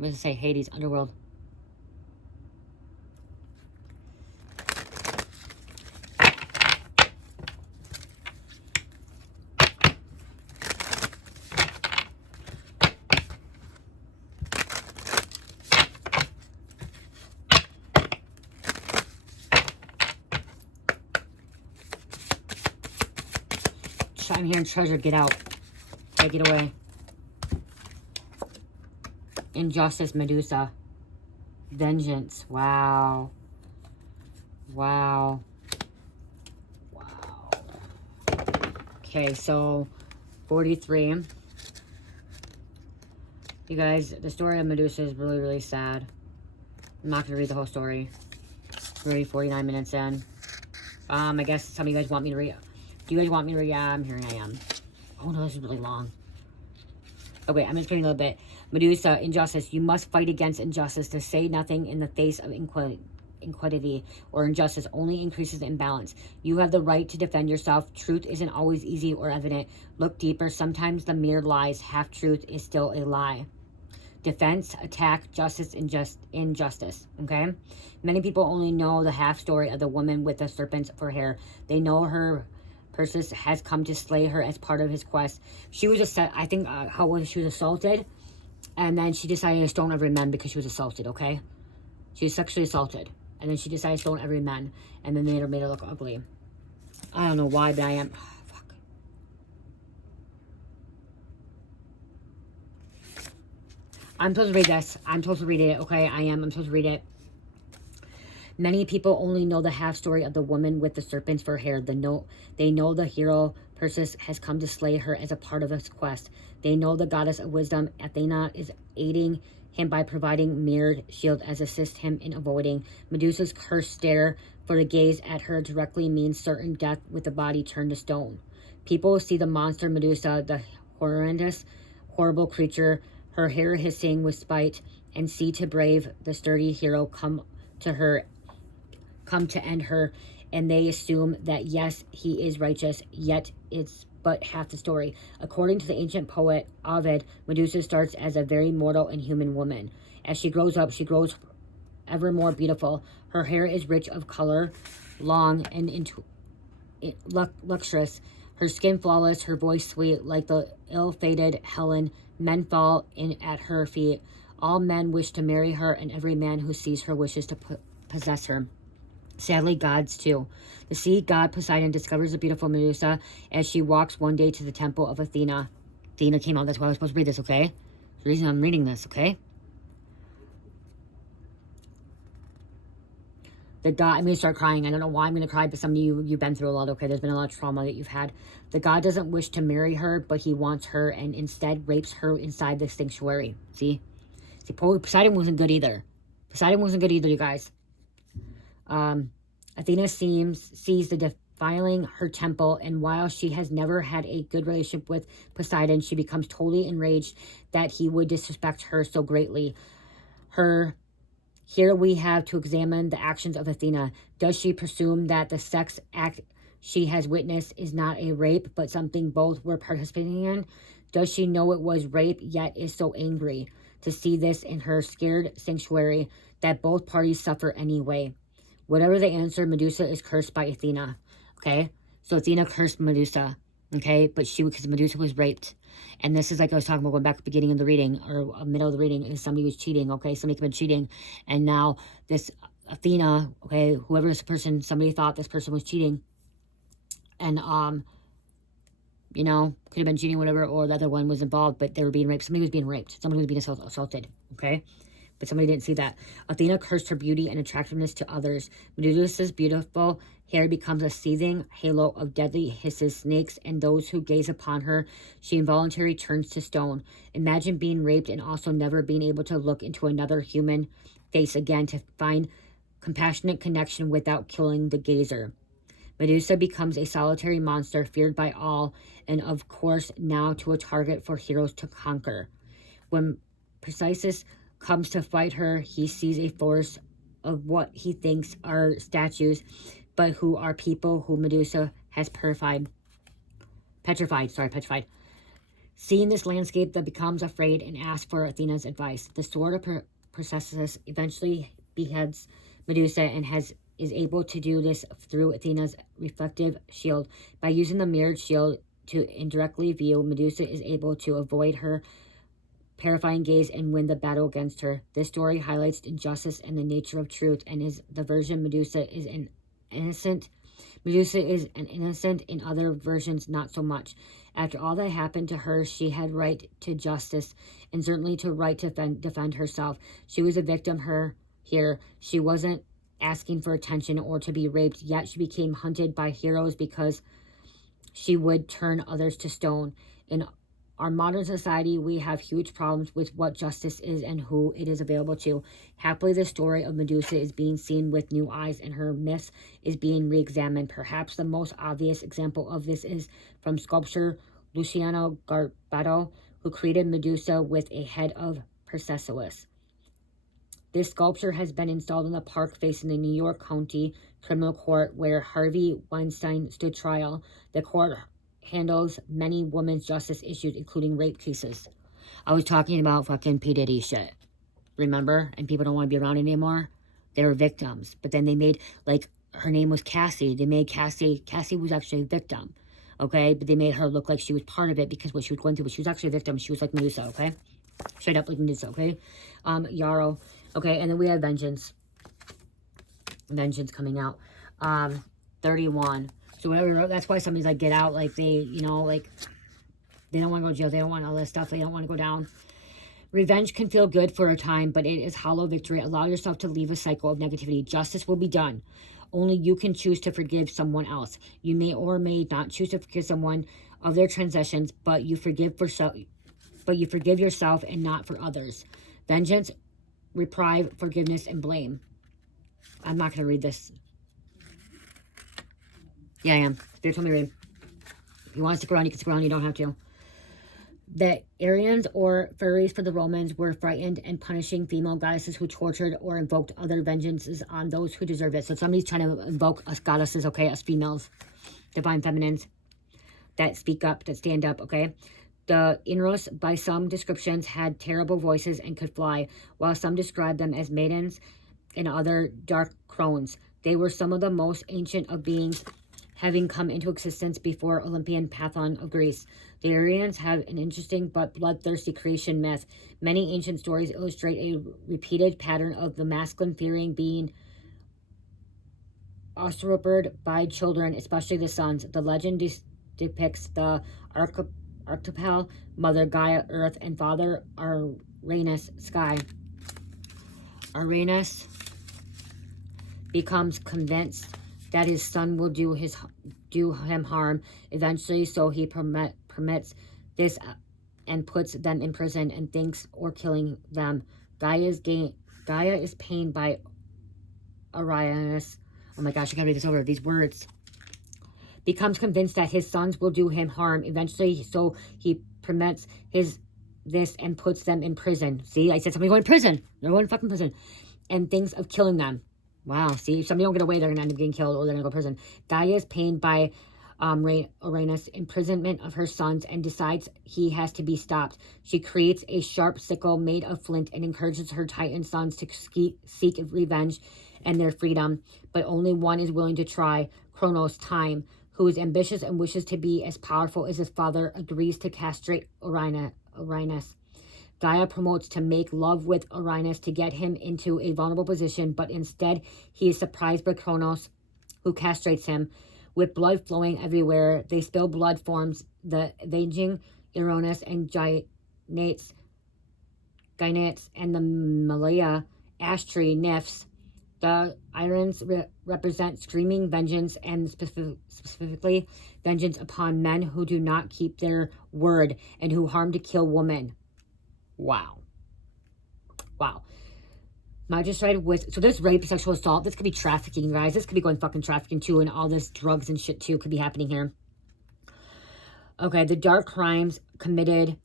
going to say Hades, underworld. I'm hearing treasure, get out. Take it away. Injustice, Medusa. Vengeance. Wow. Okay, so 43. You guys, the story of Medusa is really, really sad. I'm not going to read the whole story. We're already 49 minutes in. I guess some of you guys want me to read. Do you guys want me to read? Yeah, I'm hearing I am. Oh no, this is really long. Okay, I'm just getting a little bit. Medusa, injustice. You must fight against injustice. To say nothing in the face of inequality or injustice only increases imbalance. You have the right to defend yourself. Truth isn't always easy or evident. Look deeper. Sometimes the mere lies, half-truth is still a lie. Defense, attack, justice, injustice. Okay? Many people only know the half story of the woman with the serpents for hair. They know her Perseus has come to slay her as part of his quest. She was I think she was assaulted, and then she decided to stone every man because she was assaulted, okay? She was sexually assaulted. And then she decided to stone every man. And then made her look ugly. I don't know why, but I am... Oh, fuck. I'm supposed to read this. I'm supposed to read it, okay? I'm supposed to read it. Many people only know the half story of the woman with the serpents for hair. They know the hero Perseus has come to slay her as a part of his quest. They know the goddess of wisdom, Athena, is aiding him by providing mirrored shield as assist him in avoiding Medusa's cursed stare, for the gaze at her directly means certain death with the body turned to stone. People see the monster Medusa, the horrendous, horrible creature, her hair hissing with spite, and see to brave the sturdy hero come to end her, and they assume that yes, he is righteous, yet it's but half the story. According to the ancient poet Ovid, Medusa starts as a very mortal and human woman. As she grows up, she grows ever more beautiful. Her hair is rich of color, long and luxurious. Her skin flawless, her voice sweet, like the ill-fated Helen. Men fall in at her feet. All men wish to marry her, and every man who sees her wishes to possess her. Sadly, gods too. The sea god Poseidon discovers the beautiful Medusa as she walks one day to the temple of Athena. Athena came out. That's why I was supposed to read this, okay? The reason I'm reading this, okay? The god, I'm going to start crying. I don't know why I'm going to cry, but some of you've been through a lot, okay? There's been a lot of trauma that you've had. The god doesn't wish to marry her, but he wants her and instead rapes her inside the sanctuary. See, Poseidon wasn't good either. Poseidon wasn't good either, you guys. Athena sees the defiling her temple, and while she has never had a good relationship with Poseidon, she becomes totally enraged that he would disrespect her so greatly. Here we have to examine the actions of Athena. Does she presume that the sex act she has witnessed is not a rape, but something both were participating in? Does she know it was rape, yet is so angry to see this in her scared sanctuary that both parties suffer anyway? Whatever the answer, Medusa is cursed by Athena, okay? So Athena cursed Medusa, okay? But because Medusa was raped. And this is like I was talking about going back at the beginning of the reading, or middle of the reading, is somebody was cheating, okay? Somebody could have been cheating. And now this Athena, okay, whoever this person, somebody thought this person was cheating. And, you know, could have been cheating, whatever, or the other one was involved, but they were being raped. Somebody was being raped. Somebody was being assaulted, okay? But somebody didn't see that. Athena cursed her beauty and attractiveness to others. Medusa's beautiful hair becomes a seething halo of deadly hisses, snakes, and those who gaze upon her, she involuntarily turns to stone. Imagine being raped and also never being able to look into another human face again to find compassionate connection without killing the gazer. Medusa becomes a solitary monster feared by all, and of course now to a target for heroes to conquer. When Perseus comes to fight her, he sees a forest of what he thinks are statues, but who are people who Medusa has petrified. Seeing this landscape, that becomes afraid and asks for Athena's advice. The sword of Perseus eventually beheads Medusa and is able to do this through Athena's reflective shield. By using the mirrored shield to indirectly view, Medusa is able to avoid her terrifying gaze and win the battle against her. This story highlights injustice and the nature of truth, and is the version Medusa is an innocent. In other versions, not so much. After all that happened to her, she had right to justice, and certainly to right to defend herself. She was a victim here. She wasn't asking for attention or to be raped, yet she became hunted by heroes because she would turn others to stone. In our modern society, we have huge problems with what justice is and who it is available to. Happily, the story of Medusa is being seen with new eyes, and her myth is being re-examined. Perhaps the most obvious example of this is from sculptor Luciano Garbato, who created Medusa with a head of Perseus. This sculpture has been installed in the park facing the New York County Criminal Court, where Harvey Weinstein stood trial. The court handles many women's justice issues, including rape cases. I was talking about fucking P. Diddy shit. Remember? And people don't want to be around anymore. They were victims. But then they made, like, her name was Cassie. They made Cassie was actually a victim. Okay? But they made her look like she was part of it because what she was going through, but she was actually a victim. She was like Medusa, okay? Straight up like Medusa, okay? Yarrow. Okay, and then we have Vengeance. Vengeance coming out. 31. So whatever, that's why somebody's like, get out. Like they, you know, like they don't want to go to jail. They don't want all this stuff. They don't want to go down. Revenge can feel good for a time, but it is hollow victory. Allow yourself to leave a cycle of negativity. Justice will be done. Only you can choose to forgive someone else. You may or may not choose to forgive someone of their transgressions, but you forgive yourself and not for others. Vengeance, reprieve, forgiveness, and blame. I'm not going to read this. Yeah, I am. Spirit told me to read. If you want to stick around, you can stick around. You don't have to. The Aryans or fairies for the Romans were frightened and punishing female goddesses who tortured or invoked other vengeances on those who deserve it. So somebody's trying to invoke us goddesses, okay, us females, divine feminines that speak up, that stand up, okay? The Inros, by some descriptions, had terrible voices and could fly, while some described them as maidens and other dark crones. They were some of the most ancient of beings, having come into existence before Olympian pantheon of Greece. The Aryans have an interesting but bloodthirsty creation myth. Many ancient stories illustrate a repeated pattern of the masculine fearing being usurped by children, especially the sons. The legend depicts the archetypal mother Gaia, Earth, and father Uranus, Sky. Uranus becomes convinced that his son will do him harm eventually, so he permits this and puts them in prison and thinks or killing them. Gaia is pained by Uranus. Oh my gosh, I gotta read this over. These words. Becomes convinced that his sons will do him harm eventually, so he permits this and puts them in prison. See, I said somebody going to prison. They're going to fucking prison. And thinks of killing them. Wow, see, if somebody don't get away, they're going to end up getting killed or they're going to go to prison. Gaia is pained by Uranus' imprisonment of her sons and decides he has to be stopped. She creates a sharp sickle made of flint and encourages her Titan sons to seek revenge and their freedom. But only one is willing to try. Kronos, Time, who is ambitious and wishes to be as powerful as his father, agrees to castrate Uranus. Gaia promotes to make love with Uranus to get him into a vulnerable position, but instead he is surprised by Kronos, who castrates him. With blood flowing everywhere, they spill blood forms the avenging Uranus and Gynates and the Malaya ash tree nymphs. The irons represent screaming vengeance and specifically vengeance upon men who do not keep their word and who harm to kill women. Wow. Wow. Magistrate with, so there's rape, sexual assault. This could be trafficking, guys. This could be going fucking trafficking too, and all this drugs and shit too could be happening here. Okay, the dark crimes committed.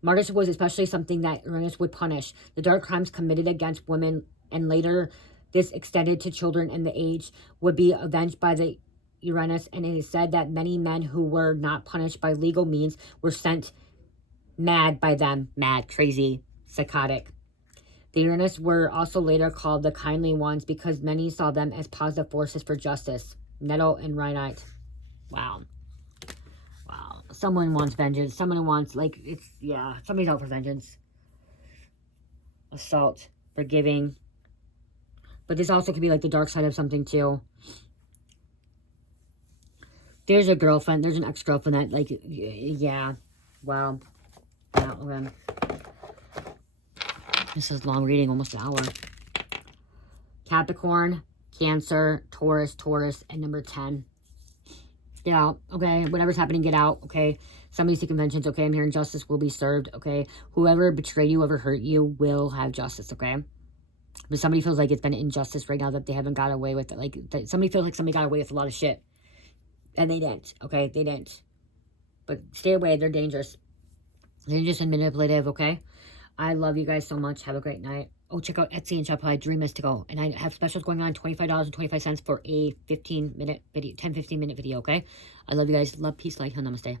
Martyrdom was especially something that Uranus would punish. The dark crimes committed against women, and later this extended to children and the age, would be avenged by the Uranus, and it is said that many men who were not punished by legal means were sent mad by them. Mad, crazy, psychotic. The Uranus were also later called the kindly ones because many saw them as positive forces for justice. Nettle and Rhinite. Wow. Wow. Someone wants vengeance. Someone wants, like, it's, yeah, somebody's out for vengeance. Assault. Forgiving. But this also could be like the dark side of something too. There's a girlfriend. There's an ex-girlfriend that, like, yeah. Wow. Yeah, okay. This is long reading, almost an hour. Capricorn, Cancer, Taurus, and number 10. Get out, okay? Whatever's happening, get out, okay? Somebody's taking vengeance, okay? I'm hearing justice will be served, okay? Whoever betrayed you, whoever hurt you, will have justice, okay? But somebody feels like it's been injustice right now that they haven't got away with it. Like, somebody feels like somebody got away with a lot of shit. And they didn't, okay? They didn't. But stay away, they're dangerous. They're just manipulative, okay? I love you guys so much. Have a great night. Oh, check out Etsy and Shopify, Dream Mystical. And I have specials going on, $25.25 for a 15-minute video, 10-15-minute video, okay? I love you guys. Love, peace, light, heal, namaste.